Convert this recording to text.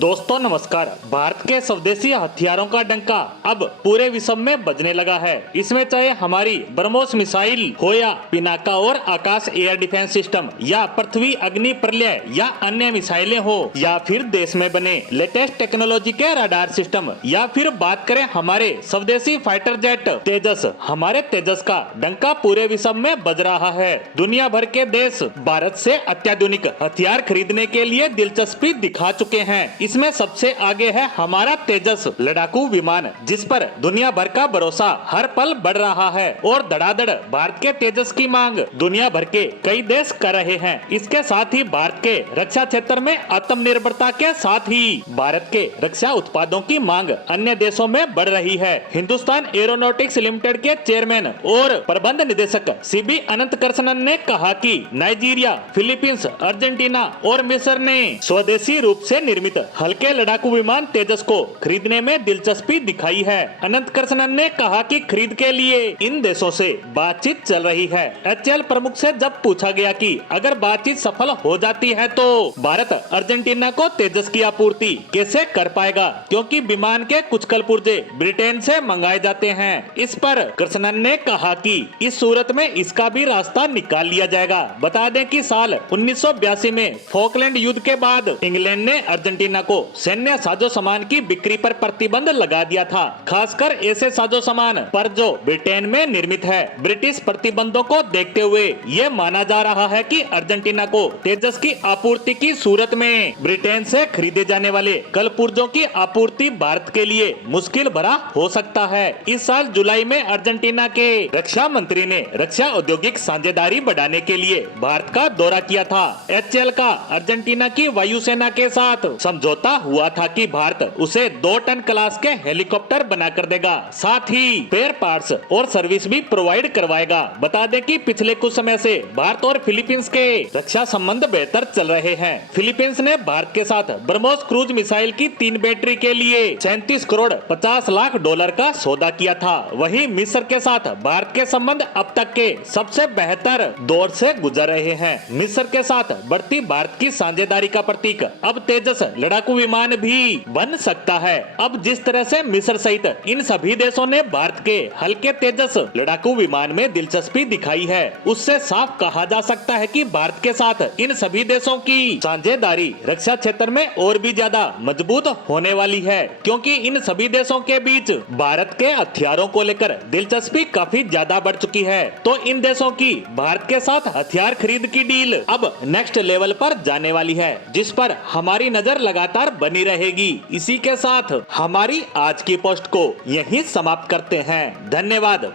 दोस्तों नमस्कार। भारत के स्वदेशी हथियारों का डंका अब पूरे विश्व में बजने लगा है। इसमें चाहे हमारी ब्रह्मोस मिसाइल हो या पिनाका और आकाश एयर डिफेंस सिस्टम या पृथ्वी अग्नि प्रलय या अन्य मिसाइलें हो या फिर देश में बने लेटेस्ट टेक्नोलॉजी के रडार सिस्टम या फिर बात करें हमारे स्वदेशी फाइटर जेट तेजस, हमारे तेजस का डंका पूरे विश्व में बज रहा है। दुनिया भर के देश भारत से अत्याधुनिक हथियार खरीदने के लिए दिलचस्पी दिखा चुके हैं। इसमें सबसे आगे है हमारा तेजस लड़ाकू विमान, जिस पर दुनिया भर का भरोसा हर पल बढ़ रहा है और धड़ाधड़ भारत के तेजस की मांग दुनिया भर के कई देश कर रहे हैं। इसके साथ ही भारत के रक्षा क्षेत्र में आत्मनिर्भरता के साथ ही भारत के रक्षा उत्पादों की मांग अन्य देशों में बढ़ रही है। हिंदुस्तान एरोनॉटिक्स लिमिटेड के चेयरमैन और प्रबंध निदेशक सीबी अनंत कृष्णन ने कहा कि नाइजीरिया, फिलीपींस, अर्जेंटीना और मिस्र ने स्वदेशी रूप से निर्मित हल्के लड़ाकू विमान तेजस को खरीदने में दिलचस्पी दिखाई है। अनंत कृष्णन ने कहा कि खरीद के लिए इन देशों से बातचीत चल रही है। एचएएल प्रमुख से जब पूछा गया कि अगर बातचीत सफल हो जाती है तो भारत अर्जेंटीना को तेजस की आपूर्ति कैसे कर पाएगा, क्योंकि विमान के कुछ कल पुर्जे ब्रिटेन से मंगाए जाते हैं। इस पर कृष्णन ने कहा कि इस सूरत में इसका भी रास्ता निकाल लिया जाएगा। बता दें कि साल 1982 में फॉकलैंड युद्ध के बाद इंग्लैंड ने अर्जेंटीना को सैन्य साजो सामान की बिक्री पर प्रतिबंध लगा दिया था, खासकर ऐसे साजो सामान पर जो ब्रिटेन में निर्मित है। ब्रिटिश प्रतिबंधों को देखते हुए ये माना जा रहा है कि अर्जेंटीना को तेजस की आपूर्ति की सूरत में ब्रिटेन से खरीदे जाने वाले कल पुर्जों की आपूर्ति भारत के लिए मुश्किल भरा हो सकता है। इस साल जुलाई में अर्जेंटीना के रक्षा मंत्री ने रक्षा औद्योगिक साझेदारी बढ़ाने के लिए भारत का दौरा किया था। एचएएल का अर्जेंटीना की वायुसेना के साथ समझौता हुआ था कि भारत उसे 2 टन क्लास के हेलीकॉप्टर बनाकर देगा, साथ ही स्पेयर पार्ट्स और सर्विस भी प्रोवाइड करवाएगा। बता दें कि पिछले कुछ समय से भारत और फिलीपींस के रक्षा संबंध बेहतर चल रहे हैं। फिलीपींस ने भारत के साथ ब्रह्मोस क्रूज मिसाइल की 3 बैटरी के लिए 37 करोड़ 50 लाख डॉलर का सौदा किया था। वहीं मिस्र के साथ भारत के संबंध अब तक के सबसे बेहतर दौर से गुजर रहे हैं। मिस्र के साथ बढ़ती भारत की साझेदारी का प्रतीक अब तेजस लड़ाकू विमान भी बन सकता है। अब जिस तरह से मिस्र सहित इन सभी देशों ने भारत के हल्के तेजस लड़ाकू विमान में दिलचस्पी दिखाई है, उससे साफ कहा जा सकता है कि भारत के साथ इन सभी देशों की साझेदारी रक्षा क्षेत्र में और भी ज्यादा मजबूत होने वाली है, क्योंकि इन सभी देशों के बीच भारत के हथियारों को लेकर दिलचस्पी काफी ज्यादा बढ़ चुकी है। तो इन देशों की भारत के साथ हथियार खरीद की डील अब नेक्स्ट लेवल पर जाने वाली है, जिस पर हमारी नजर लगातार बनी रहेगी। इसी के साथ हमारी आज की पोस्ट को यहीं समाप्त करते हैं। धन्यवाद।